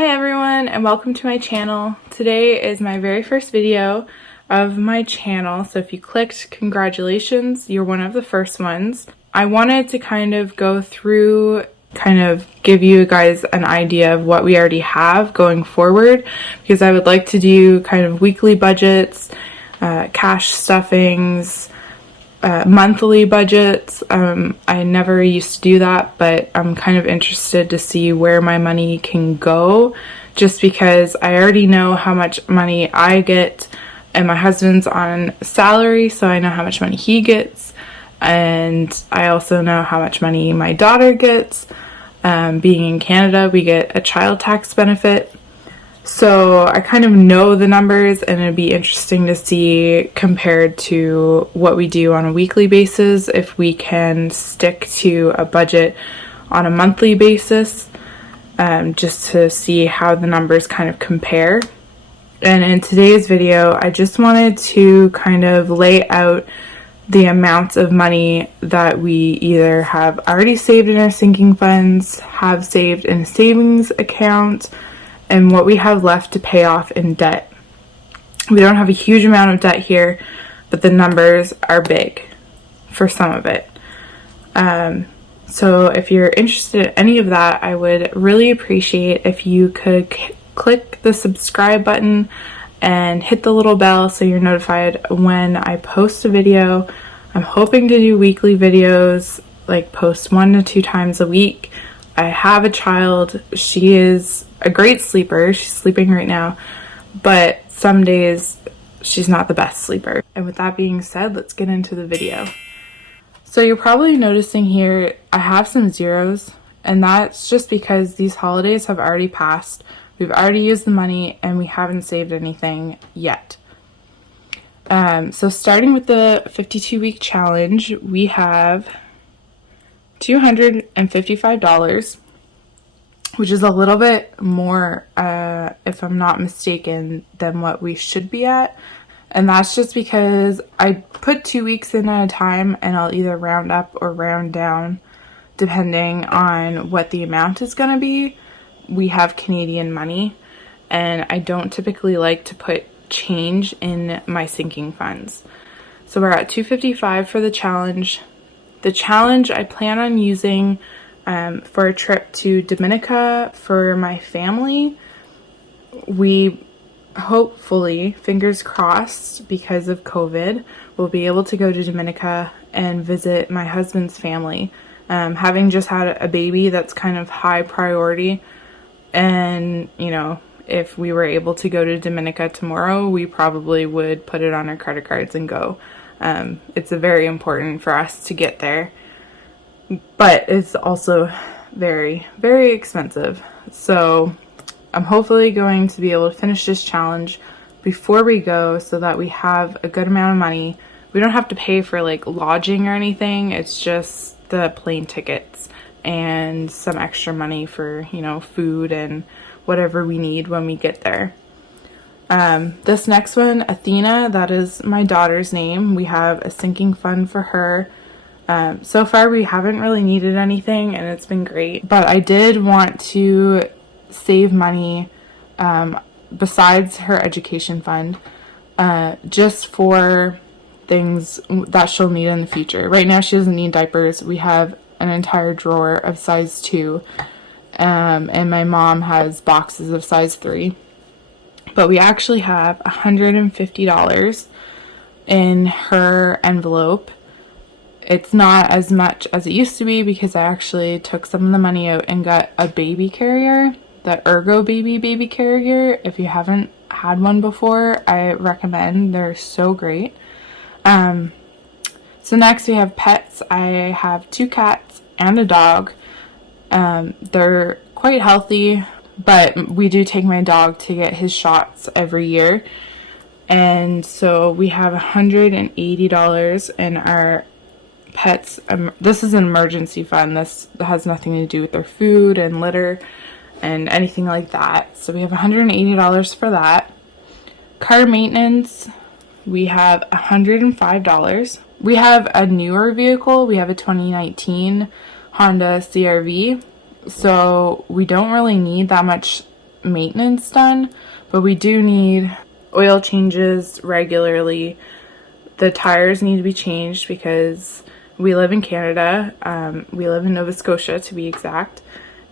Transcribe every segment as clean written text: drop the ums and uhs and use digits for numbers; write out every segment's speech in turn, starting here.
Hi everyone and welcome to my channel. Today is my very first video of my channel, so if you clicked, congratulations, you're one of the first ones. I wanted to kind of go through, give you guys an idea of what we already have going forward, because I would like to do kind of weekly budgets, cash stuffings, monthly budgets. I never used to do that, but I'm kind of interested to see where my money can go, just because I already know how much money I get, and my husband's on salary, so I know how much money he gets, and I also know how much money my daughter gets. Being in Canada, we get a child tax benefit. So I kind of know the numbers, and it'd be interesting to see compared to what we do on a weekly basis, if we can stick to a budget on a monthly basis, just to see how the numbers kind of compare. And in today's video, I just wanted to kind of lay out the amounts of money that we either have already saved in our sinking funds, have saved in a savings account, and what we have left to pay off in debt. We don't have a huge amount of debt here, but the numbers are big for some of it. So if you're interested in any of that, I would really appreciate if you could click the subscribe button and hit the little bell so you're notified when I post a video. I'm hoping to do weekly videos, like post 1 to 2 times a week. I have a child. She is a great sleeper. She's sleeping right now, but some days she's not the best sleeper. And with that being said, let's get into the video. So you're probably noticing here I have some zeros, and that's just because these holidays have already passed. We've already used the money and we haven't saved anything yet. So starting with the 52-week challenge, we have $255, which is a little bit more, if I'm not mistaken, than what we should be at. And that's just because I put 2 weeks in at a time, and I'll either round up or round down depending on what the amount is going to be. We have Canadian money, and I don't typically like to put change in my sinking funds. So we're at $255 for the challenge. The challenge I plan on using for a trip to Dominica for my family. We hopefully, fingers crossed, because of COVID, we'll be able to go to Dominica and visit my husband's family. Having just had a baby, that's kind of high priority. And, you know, if we were able to go to Dominica tomorrow, we probably would put it on our credit cards and go. It's very important for us to get there, but it's also very, very expensive. So I'm hopefully going to be able to finish this challenge before we go, so that we have a good amount of money. We don't have to pay for like lodging or anything. It's just the plane tickets and some extra money for, you know, food and whatever we need when we get there. This next one, Athena, that is my daughter's name. We have a sinking fund for her. So far we haven't really needed anything, and it's been great, but I did want to save money besides her education fund, just for things that she'll need in the future. Right now she doesn't need diapers. We have an entire drawer of size 2, and my mom has boxes of size 3. But we actually have $150 in her envelope. It's not as much as it used to be, because I actually took some of the money out and got a baby carrier, the Ergo baby carrier. If you haven't had one before, I recommend. They're so great. So next we have pets. I have 2 cats and a dog. They're quite healthy, but we do take my dog to get his shots every year. And so we have $180 in our pets. This is an emergency fund. This has nothing to do with their food and litter and anything like that. So we have $180 for that. Car maintenance, we have $105. We have a newer vehicle. We have a 2019 Honda CR-V. So we don't really need that much maintenance done, but we do need oil changes regularly. The tires need to be changed because we live in Canada. We live in Nova Scotia to be exact,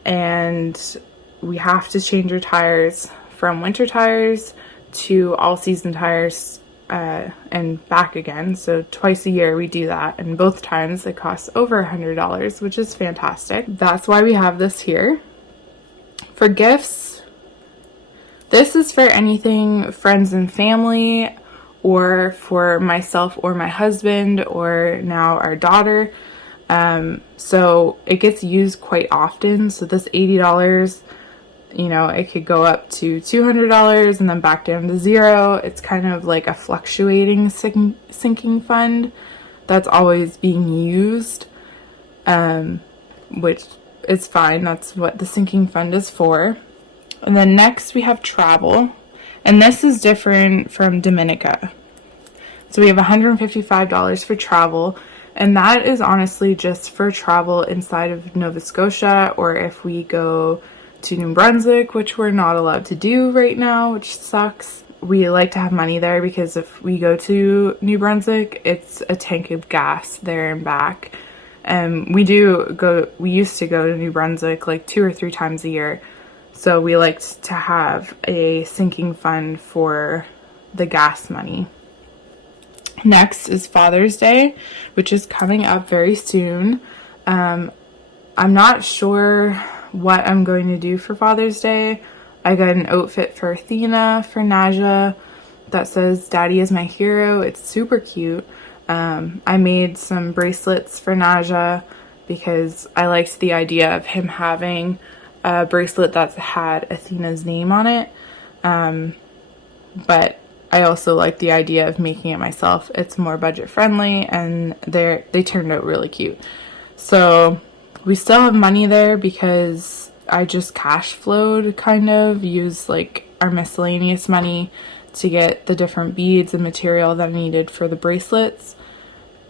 and we have to change our tires from winter tires to all season tires and back again. So twice a year we do that, and both times it costs over $100, which is fantastic. That's why we have this here. For gifts, this is for anything friends and family, or for myself or my husband, or now our daughter. So it gets used quite often. So this $80, you know, it could go up to $200 and then back down to zero. It's kind of like a fluctuating sinking fund that's always being used, which is fine. That's what the sinking fund is for. And then next we have travel, and this is different from Dominica. So we have $155 for travel, and that is honestly just for travel inside of Nova Scotia, or if we go to New Brunswick, which we're not allowed to do right now, which sucks. We like to have money there because if we go to New Brunswick, it's a tank of gas there and back. And we used to go to New Brunswick like 2 or 3 times a year. So we liked to have a sinking fund for the gas money. Next is Father's Day, which is coming up very soon. I'm not sure what I'm going to do for Father's Day. I got an outfit for Athena, for Naja, that says Daddy is my hero. It's super cute. I made some bracelets for Naja because I liked the idea of him having a bracelet that had Athena's name on it. But I also like the idea of making it myself. It's more budget friendly, and they turned out really cute. So we still have money there because I just cash flowed, kind of used like our miscellaneous money to get the different beads and material that I needed for the bracelets.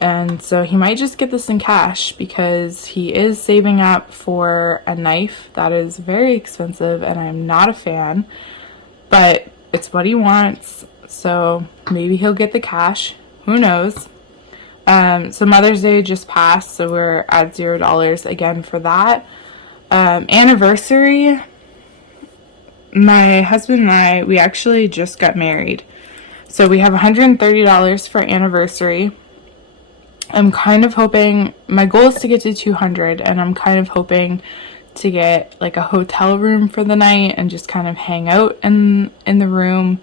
And so he might just get this in cash because he is saving up for a knife that is very expensive and I'm not a fan, but it's what he wants. So maybe he'll get the cash. Who knows? So Mother's Day just passed, so we're at $0 again for that. Anniversary, my husband and I, we actually just got married. So we have $130 for anniversary. I'm kind of hoping, my goal is to get to 200, and I'm kind of hoping to get like a hotel room for the night and just kind of hang out in the room.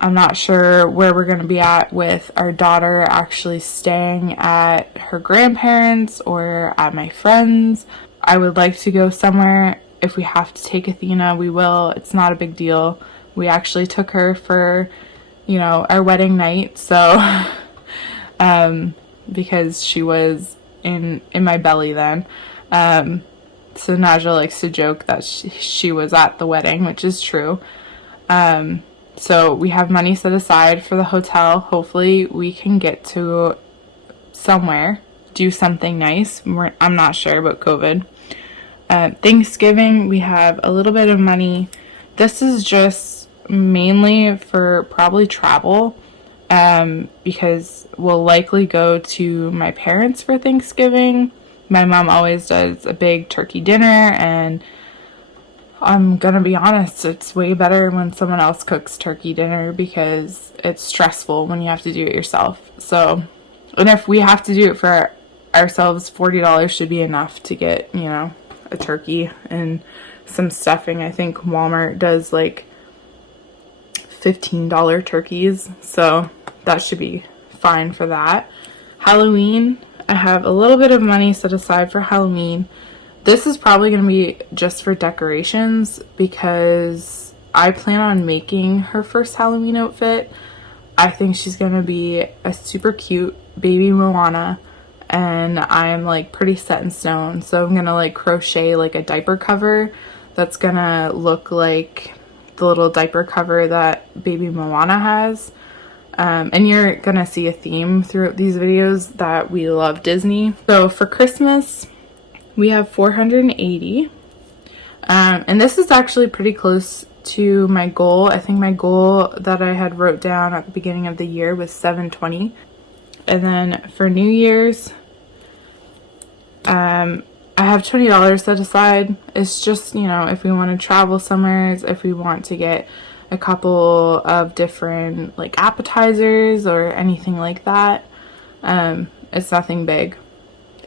I'm not sure where we're going to be at with our daughter actually staying at her grandparents or at my friends. I would like to go somewhere. If we have to take Athena, we will. It's not a big deal. We actually took her for, you know, our wedding night. So, because she was in my belly then. So Naja likes to joke that she was at the wedding, which is true. So we have money set aside for the hotel. Hopefully we can get to somewhere, do something nice. I'm not sure about COVID. Thanksgiving, we have a little bit of money. This is just mainly for probably travel, because we'll likely go to my parents for Thanksgiving. My mom always does a big turkey dinner, and I'm gonna be honest, it's way better when someone else cooks turkey dinner because it's stressful when you have to do it yourself. So, and if we have to do it for ourselves, $40 should be enough to get, you know, a turkey and some stuffing. I think Walmart does like $15 turkeys, so that should be fine for that. Halloween, I have a little bit of money set aside for Halloween. This is probably going to be just for decorations because I plan on making her first Halloween outfit. I think she's going to be a super cute baby Moana, and I'm like pretty set in stone. So I'm going to like crochet like a diaper cover that's going to look like the little diaper cover that baby Moana has. And you're going to see a theme throughout these videos that we love Disney. So for Christmas, we have $480. And this is actually pretty close to my goal. I think my goal that I had wrote down at the beginning of the year was 720. And then for New Year's, I have $20 set aside. It's just, if we want to travel somewhere, if we want to get a couple of different like appetizers or anything like that. It's nothing big.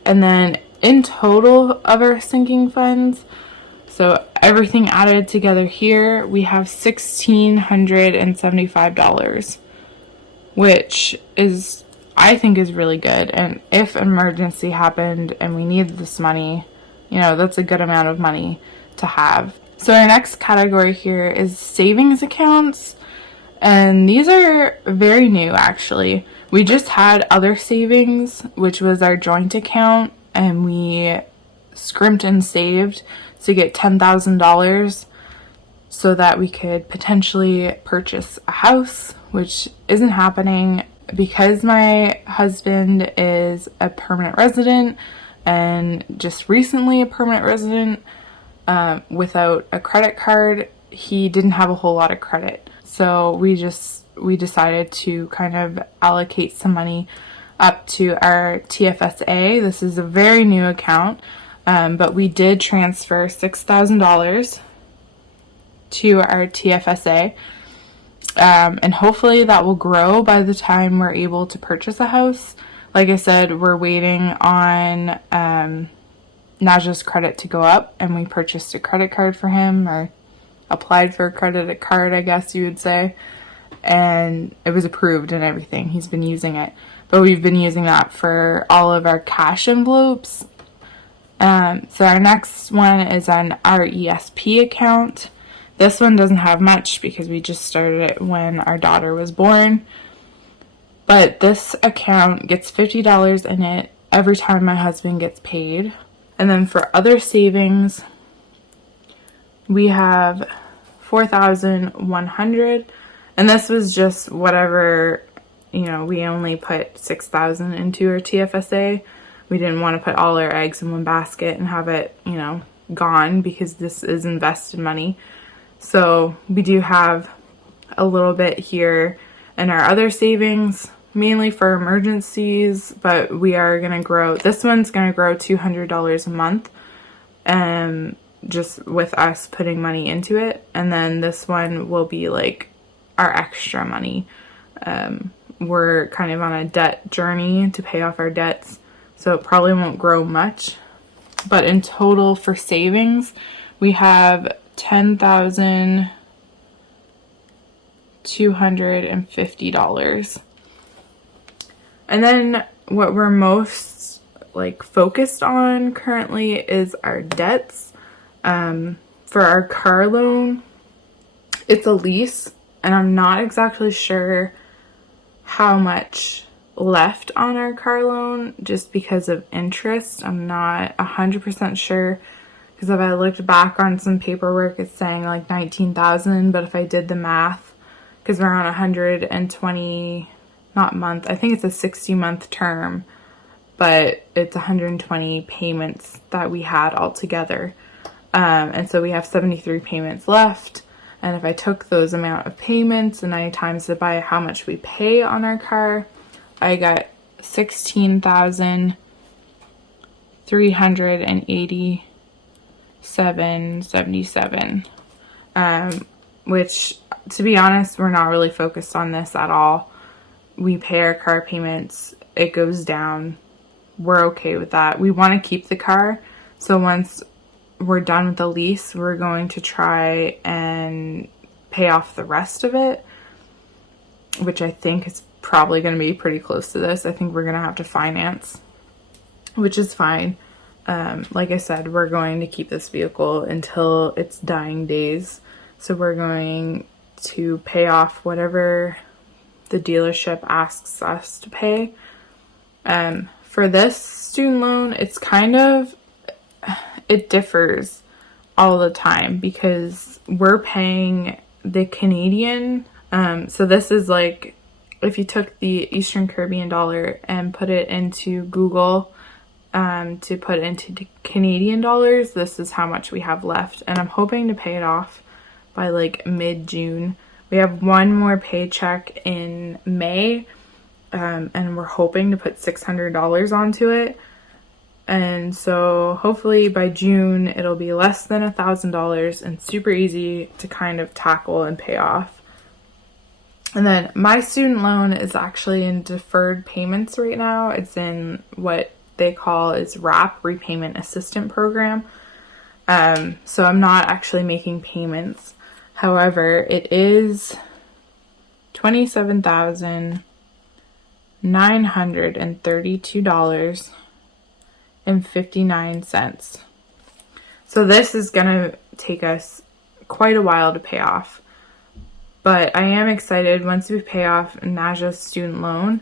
And then in total of our sinking funds, so everything added together here, we have $1,675, which is, I think, is really good. And if an emergency happened and we needed this money, that's a good amount of money to have. So our next category here is savings accounts. And these are very new, actually. We just had other savings, which was our joint account, and we scrimped and saved to get $10,000 so that we could potentially purchase a house, which isn't happening because my husband is a permanent resident and just recently a permanent resident without a credit card. He didn't have a whole lot of credit. So we decided to kind of allocate some money up to our TFSA. This is a very new account, but we did transfer $6,000 to our TFSA, and hopefully that will grow by the time we're able to purchase a house. Like I said, we're waiting on Naja's credit to go up, and we purchased a credit card for him, or applied for a credit card, I guess you would say, and it was approved and everything. He's been using it, but we've been using that for all of our cash envelopes. So our next one is an RESP account. This one doesn't have much because we just started it when our daughter was born, but this account gets $50 in it every time my husband gets paid. And then for other savings, we have $4,100, and this was just whatever, we only put $6,000 into our TFSA. We didn't want to put all our eggs in one basket and have it, gone, because this is invested money. So we do have a little bit here in our other savings, mainly for emergencies, but we are going to grow. This one's going to grow $200 a month. Just with us putting money into it. And then this one will be like our extra money. We're kind of on a debt journey to pay off our debts, so it probably won't grow much. But in total for savings, we have $10,250. And then what we're most focused on currently is our debts. For our car loan, it's a lease, and I'm not exactly sure how much left on our car loan just because of interest. I'm not 100% sure, because if I looked back on some paperwork, it's saying like $19,000, but if I did the math, because we're on 120, not month, I think it's a 60-month term, but it's 120 payments that we had altogether. And so we have 73 payments left. And if I took those amount of payments and I times it by how much we pay on our car, I got $16,387.77. Which, to be honest, we're not really focused on this at all. We pay our car payments, it goes down. We're okay with that. We want to keep the car, so once we're done with the lease, we're going to try and pay off the rest of it, which I think is probably going to be pretty close to this. I think we're going to have to finance, which is fine. Like I said, we're going to keep this vehicle until its dying days. So we're going to pay off whatever the dealership asks us to pay. For this student loan, it's it differs all the time because we're paying the Canadian. So this is like, if you took the Eastern Caribbean dollar and put it into Google to put into Canadian dollars, this is how much we have left. And I'm hoping to pay it off by like mid-June. We have one more paycheck in May, and we're hoping to put $600 onto it. And so hopefully by June it'll be less than $1,000 and super easy to kind of tackle and pay off. And then my student loan is actually in deferred payments right now. It's in what they call is RAP, Repayment Assistant Program. So I'm not actually making payments. However, it is $27,932.59. So this is gonna take us quite a while to pay off. But I am excited. Once we pay off Naja's student loan,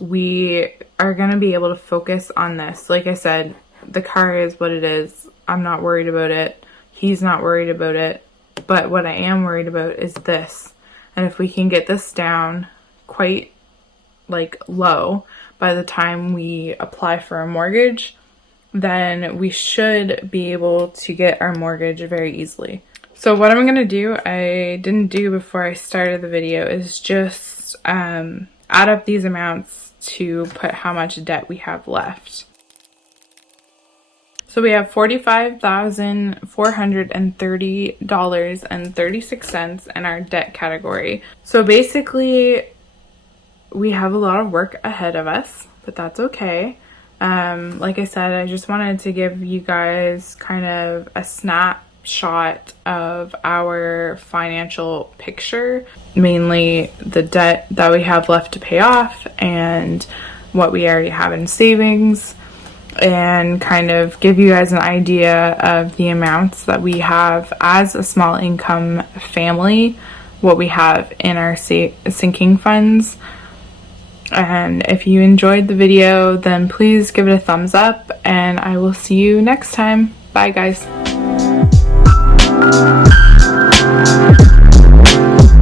we are going to be able to focus on this. Like I said, the car is what it is. I'm not worried about it. He's not worried about it. But what I am worried about is this. And if we can get this down quite like low by the time we apply for a mortgage, then we should be able to get our mortgage very easily. So what I'm going to do, I didn't do before I started the video, is just add up these amounts to put how much debt we have left. So we have $45,430.36 in our debt category. So basically, we have a lot of work ahead of us, but that's okay. Like I said, I just wanted to give you guys kind of a snapshot of our financial picture, mainly the debt that we have left to pay off and what we already have in savings, and kind of give you guys an idea of the amounts that we have as a small income family, what we have in our sinking funds. And if you enjoyed the video, then please give it a thumbs up, and I will see you next time. Bye guys.